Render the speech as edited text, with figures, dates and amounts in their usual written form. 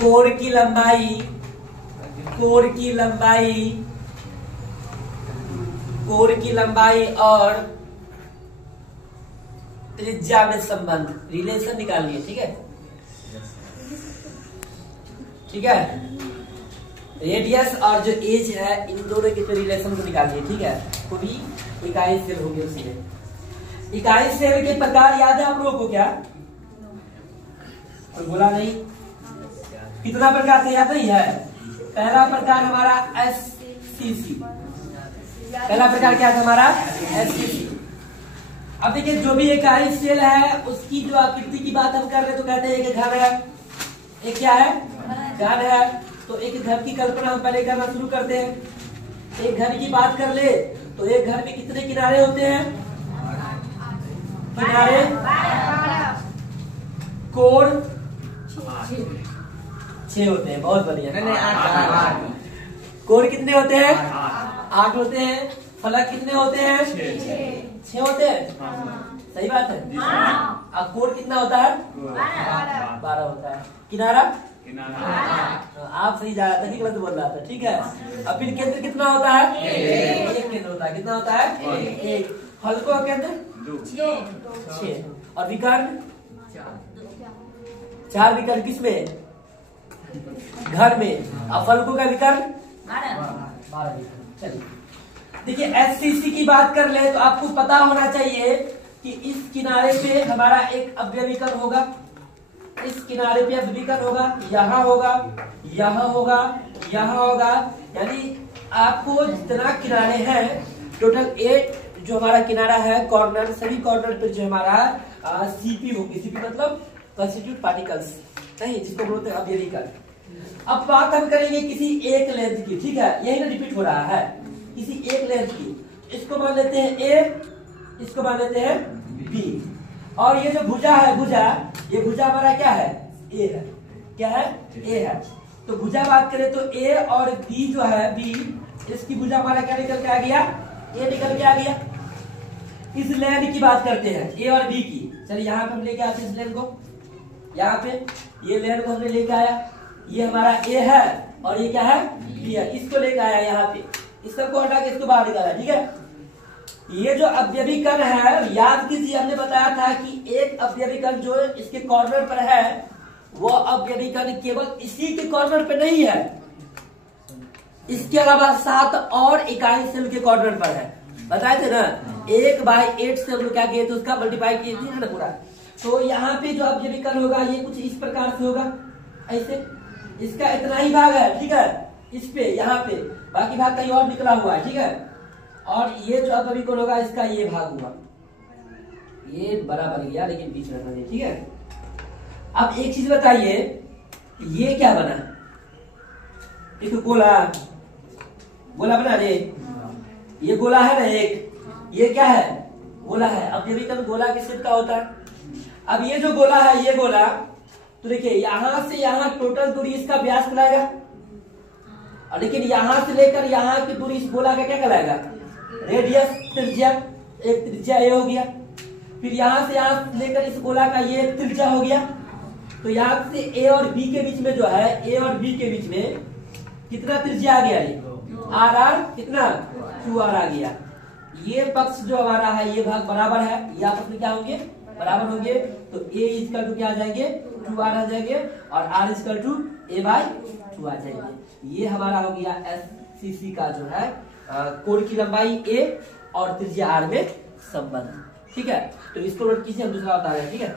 कोण की लंबाई कोण की लंबाई कोण की लंबाई और त्रिज्या में संबंध रिलेशन निकालिए। ठीक है, ठीक है। रेडियस और जो एज है इन दोनों के रिलेशन को निकालिए। ठीक है, तो भी इकाई सेल हो गया उसमें। इकाई सेल के प्रकार याद है आप लोगों को क्या? और बोला नहीं? कितना प्रकार से याद नहीं है? पहला प्रकार हमारा SCC। पहला प्रकार क्या है हमारा? SCC। अब देखिए जो भी इकाई सेल है उसकी जो आकृति की बात हम कर रहे हैं तो कहते हैं कि घर है। एक क्या है? घर है। तो एक घर की कल्पना हम पहले करना शुरू करते हैं। एक घर की बात कर ले तो एक घर में कितने किनारे होते हैं? किनारे कोण 6 होते हैं। बहुत बढ़िया। कोण कितने होते हैं? 8 होते हैं। फलक कितने होते हैं? 6 होते हैं। सही बात है। अब कोण कितना होता है? 12 होता है। किनारा आप सही जा रहा था कि गलत बोल रहा था? ठीक है। अब फिर केंद्र कितना होता है? एक केंद्र होता है। कितना होता है? एक। फलकों का केंद्र 6 और विकर्ण 4। विकर्ण किसमें? घर में। अब फलकों का विकर्ण 12। चलिए देखिए SCC की बात कर ले तो आपको पता होना चाहिए कि इस किनारे पे हमारा एक अव्यवीकरण होगा। इस किनारे पे अव्यवीकरण होगा। यहाँ होगा, यहाँ होगा, यहाँ होगा। यानी आपको जितना किनारे हैं टोटल 8 जो हमारा किनारा है कॉर्नर, सभी कॉर्नर पे जो हमारा CP होगी। CP मतलब कंस्टिट्यूट पार्टिकल्स नहीं, जिसको बोलते हैं अव्यवीकरण। अब बात हम करेंगे किसी एक लेंथ की। ठीक है, यही ना रिपीट हो रहा है। किसी एक लेंथ की इसको मान लेते हैं A, इसको मान लेते हैं B। और ये जो भुजा है, भुजा, ये भुजा हमारा क्या है? A है। क्या है? A है। तो भुजा बात करें तो A और B जो है B, इसकी भुजा हमारा क्या निकल के आ गया? A निकल के आ गया। इस लेंथ की बात करते हैं A और B की। चलिए यहाँ पे हम लेके आते हैं इस लेंथ को। यहाँ पे ये लेंथ को हमने लेके आया। ये हमारा A है और ये क्या है? B है। इसको लेके आया यहाँ पे, इस सबको हटा के इसको बाहर निकाला। ठीक है, ये जो अव्यवीकरण है याद कीजिए, हमने बताया था कि एक अव्यवीकरण जो इसके कॉर्नर पर है वो अव्यवीकरण केवल इसी के कॉर्नर पे नहीं है, इसके अलावा 7 और इकाई सेल के कॉर्नर पर है। बताए थे ना 1/8 से हम लोग क्या किए थे, उसका मल्टीप्लाई किए थे ना पूरा। तो यहाँ पे जो अव्यवीकरण होगा ये कुछ इस प्रकार से होगा, ऐसे। इसका इतना ही भाग है। ठीक है, इस पे यहाँ पे, बाकी भाग कहीं और निकला हुआ है। ठीक है, और ये जो अव्यवीकरण होगा इसका ये भाग हुआ, ये बराबर गया लेकिन बीच में नहीं। ठीक है, अब एक चीज बताइए, ये क्या बना? एक गोला, गोला बना दे। ये गोला है ना एक, ये क्या है? गोला है। अव्यवीकरण गोला किस शेप का होता है? अब ये जो गोला है, ये गोला, तो देखिए यहां से यहां टोटल दूरी इसका व्यास कहलाएगा, और लेकिन यहां से लेकर यहां की दूरी इस गोला का क्या कहलाएगा? रेडियस, त्रिज्या। एक त्रिज्या ए हो गया। फिर यहां से यहां लेकर इस गोला का ये एक त्रिज्या हो गया। तो यहां से ए और बी के बीच में जो है, ए और बी के बीच में कितना त्रिज्या आ गया? आर कितना? 2r आ गया। ये पक्ष जो हमारा है ये भाग बराबर है, ये आपस में क्या होंगे? बराबर होंगे। तो a इक्वल टू क्या आ जाएंगे? 2r आ जाएंगे, और r इक्वल टू a/2 आ जाएंगे। ये हमारा हो गया SCC का जो है कोण की लंबाई a और त्रिज्या r में संबंध। ठीक है, तो इसको नोट कीजिए, हम दूसरा बता रहे हैं। ठीक है।